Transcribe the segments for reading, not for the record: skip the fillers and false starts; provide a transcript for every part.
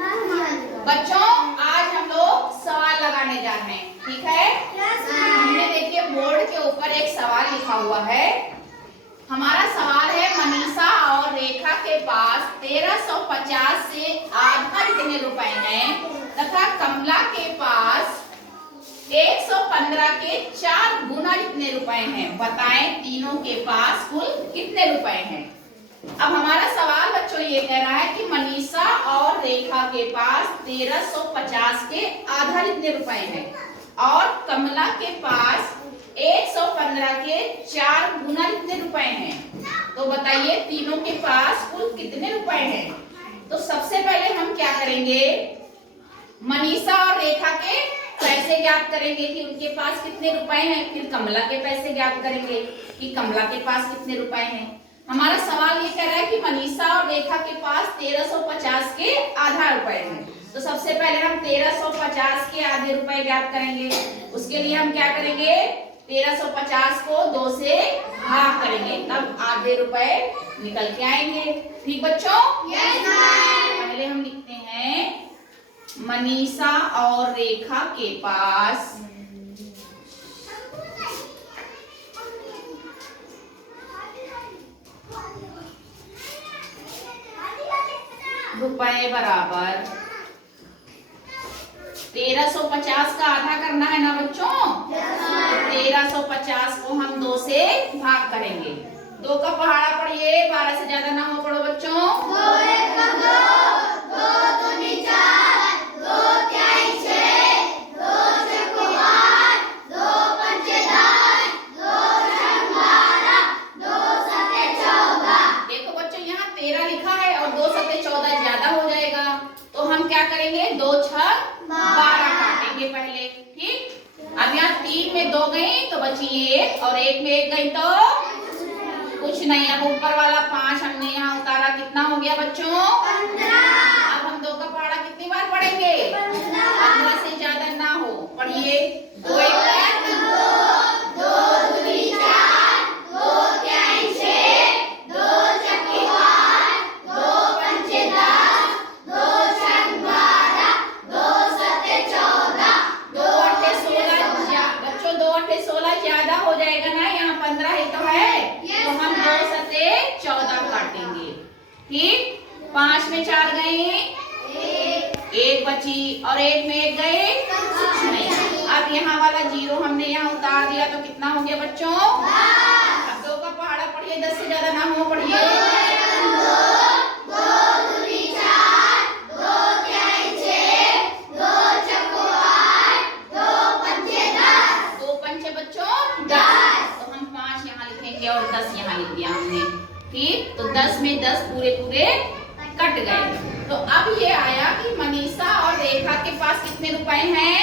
बच्चों आज हम लोग सवाल लगाने जा रहे हैं, ठीक है? हमने देखिए बोर्ड के ऊपर एक सवाल लिखा हुआ है। हमारा सवाल है मनीषा और रेखा के पास 1350 से आधा कितने रुपए हैं तथा कमला के पास 115 के 4 गुना कितने रुपए हैं। बताएं तीनों के पास कुल कितने रुपए हैं। अब हमारा सवाल बच्चों ये कह रहा है कि मनीषा और रेखा के पास 1350 के आधा कितने रुपए हैं और कमला के पास 115 के 4 गुना कितने रुपए हैं। तो बताइए तीनों के पास कुल कितने रुपए हैं। तो सबसे पहले हम क्या करेंगे, मनीषा और रेखा के पैसे ज्ञात करेंगे कि उनके पास कितने रुपए हैं, फिर कमला के पैसे ज्ञात करेंगे कि कमला के पास कितने रुपए हैं। हमारा सवाल ये कह रहा है कि मनीषा और रेखा के पास 1350 के आधा रुपए हैं। तो सबसे पहले हम 1350 के आधे रुपए ज्ञात करेंगे। उसके लिए हम क्या करेंगे, 1350 को 2 से भाग करेंगे, तब आधे रुपए निकल के आएंगे। ठीक बच्चों? Yes ma'am. पहले हम लिखते हैं मनीषा और रेखा के पास रुपए बराबर 1350 का आधा करना है ना बच्चों। 1350 को हम 2 से भाग करेंगे। 2 का पहाड़ा पढ़िए, 12 से ज्यादा ना हो पढ़ो बच्चों। 2 1 का 2, 2 दूनी 4, 2 तिहाई 6, 2 चौको 8, 2 पंचे 10, 2 छक 12, 2 सते 14। देखो बच्चों यहाँ 13 लिखा है और 2 सते 14 ज्यादा हो जाएगा, तो हम क्या करेंगे 2 छक 12 काटेंगे पहले। ठीक, अब यहाँ 3 में 2 गई तो बची 1 और 1 में 1 गई तो कुछ नहीं। अब ऊपर वाला 5 हमने यहाँ उतारा, कितना हो गया बच्चों 15। अब हम 2 का पहाड़ा कितनी बार पढ़ेंगे, 15 से ज्यादा ना हो। पढ़िए 2 1 2 दूनी 4, 2 तिहाई 6, 2 चौको 8, 2 पंचे 10, 2 छक 12, 2 सते 14। 2 8 16 बच्चों 2 8 16 ज्यादा हो जाएगा ना, यहाँ 15 ही तो है। तो हम 2 सते 14 काटेंगे। ठीक, 5 में 4 गए, 1 बची और 1 में 1 गए कुछ नहीं। अब यहाँ वाला 0 हमने यहाँ उतार दिया तो कितना हो गया बच्चों। अब 2 का पहाड़ा पढ़िए, 10 से ज्यादा ना हो। पढ़िए 2 दूनी 4, 2 तिहाई 6, 2 चौको 8, 2 पंचे 10, 2 पंचे बच्चों 10। तो हम 5 यहाँ लिखेंगे और 10 यहाँ लिख दिया हमने। ठीक, तो 10 में 10 पूरे पूरे कट गए। तो अब ये आया कि मनीषा और रेखा के पास कितने रुपए हैं,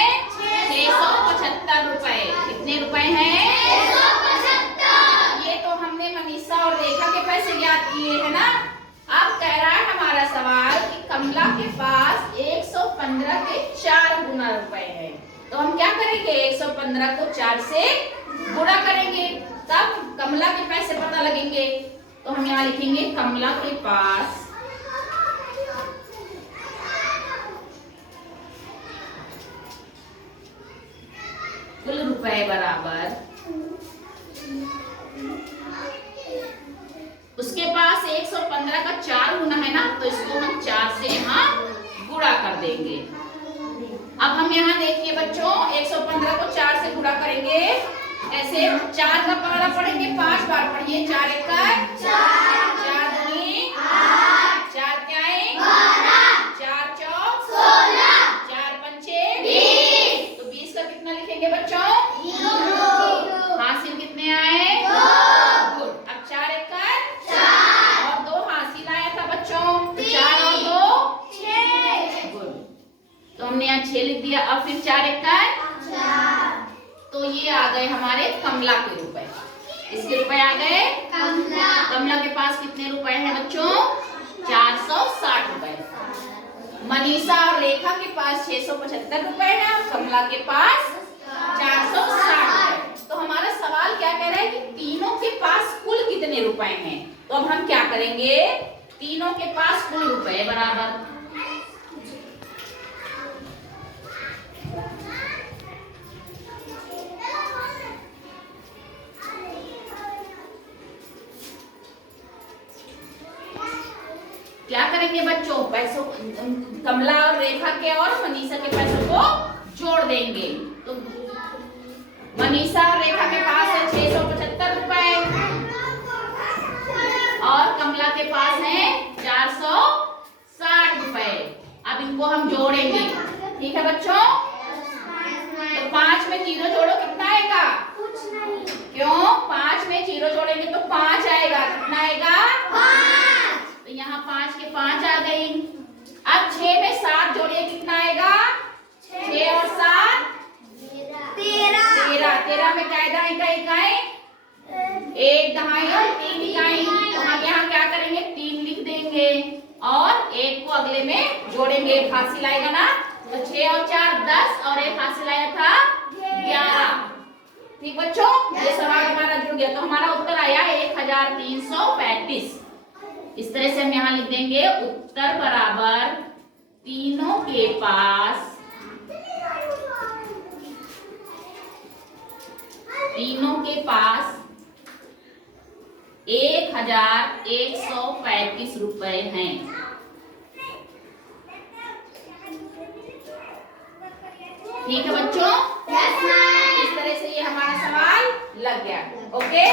675 रुपए। कितने रुपए हैं 675। ये तो हमने मनीषा और रेखा के पैसे ज्ञात किए हैं ना। अब कह रहा है हमारा सवाल कि कमला के पास 115 के 4 गुना रुपए हैं। तो हम क्या करेंगे, 115 को 4 से गुणा करेंगे, तब कमला के पैसे पता लगेंगे। तो हम यहाँ लिखेंगे कमला के पास कुल रुपए बराबर, उसके पास 115 का 4 गुना है ना, तो इसको हम 4 से यहाँ गुणा कर देंगे। अब हम यहाँ देखिए बच्चों 115 को 4 से गुणा करेंगे, ऐसे 4 का पहाड़ा पढ़ेंगे 5 बार। पढ़िए 4 1 4, 4 दूनी 8, 4 तिहाई 12, 4 चौक 16, 4 पंचे 20। तो 20 का कितना लिखेंगे बच्चों, हासिल कितने आए 2। गुड। अब 4 1 4 और 2 हासिल आया था बच्चों, तो 4 और 2 6। गुड। तो हमने यहाँ 6 लिख दिया। अब फिर 4 1 4 तो ये आ गए हमारे कमला के रुपए। इसके रुपए आ गए। कमला के पास कितने रुपए हैं बच्चों, 460 रुपए। मनीषा और रेखा के पास 675 रुपए है और कमला के पास 460 रुपए। तो हमारा सवाल क्या कह रहा है कि तीनों के पास कुल कितने रुपए हैं। तो अब हम क्या करेंगे, तीनों के पास कुल रुपए बराबर करेंगे बच्चों, पैसों कमला और रेखा के और मनीषा के पैसों को जोड़ देंगे। तो मनीषा और रेखा के पास है 675 रुपए और कमला के पास है 460 रुपए। अब इनको हम जोड़ेंगे, ठीक है बच्चों। तो 5 में 0 जोड़ो, कितना आएगा? क्यों? 5 में 0 जोड़ेंगे तो 5 आएगा। कितना आएगा? 5। तो यहाँ 5 के 5 आ गई। अब 6 में 7 जोड़िए, कितना आएगा? 6 और 7 13। 13 में क्या इकाई? 1 दहाई और 3 इकाई। तो हम यहाँ क्या करेंगे? 3 लिख देंगे और 1 को अगले में जोड़ेंगे। हासिल आएगा ना? तो 6 और 4 10 और 1 हासिल आया था 11। ठीक बच्चों, ये सवाल हमारा जुड़ गया। तो हमारा उत्तर आया 1335। इस तरह से हम यहाँ लिख देंगे उत्तर बराबर तीनों के पास 1135 रुपए हैं। ठीक है बच्चों, इस तरह से ये हमारा सवाल लग गया। ओके।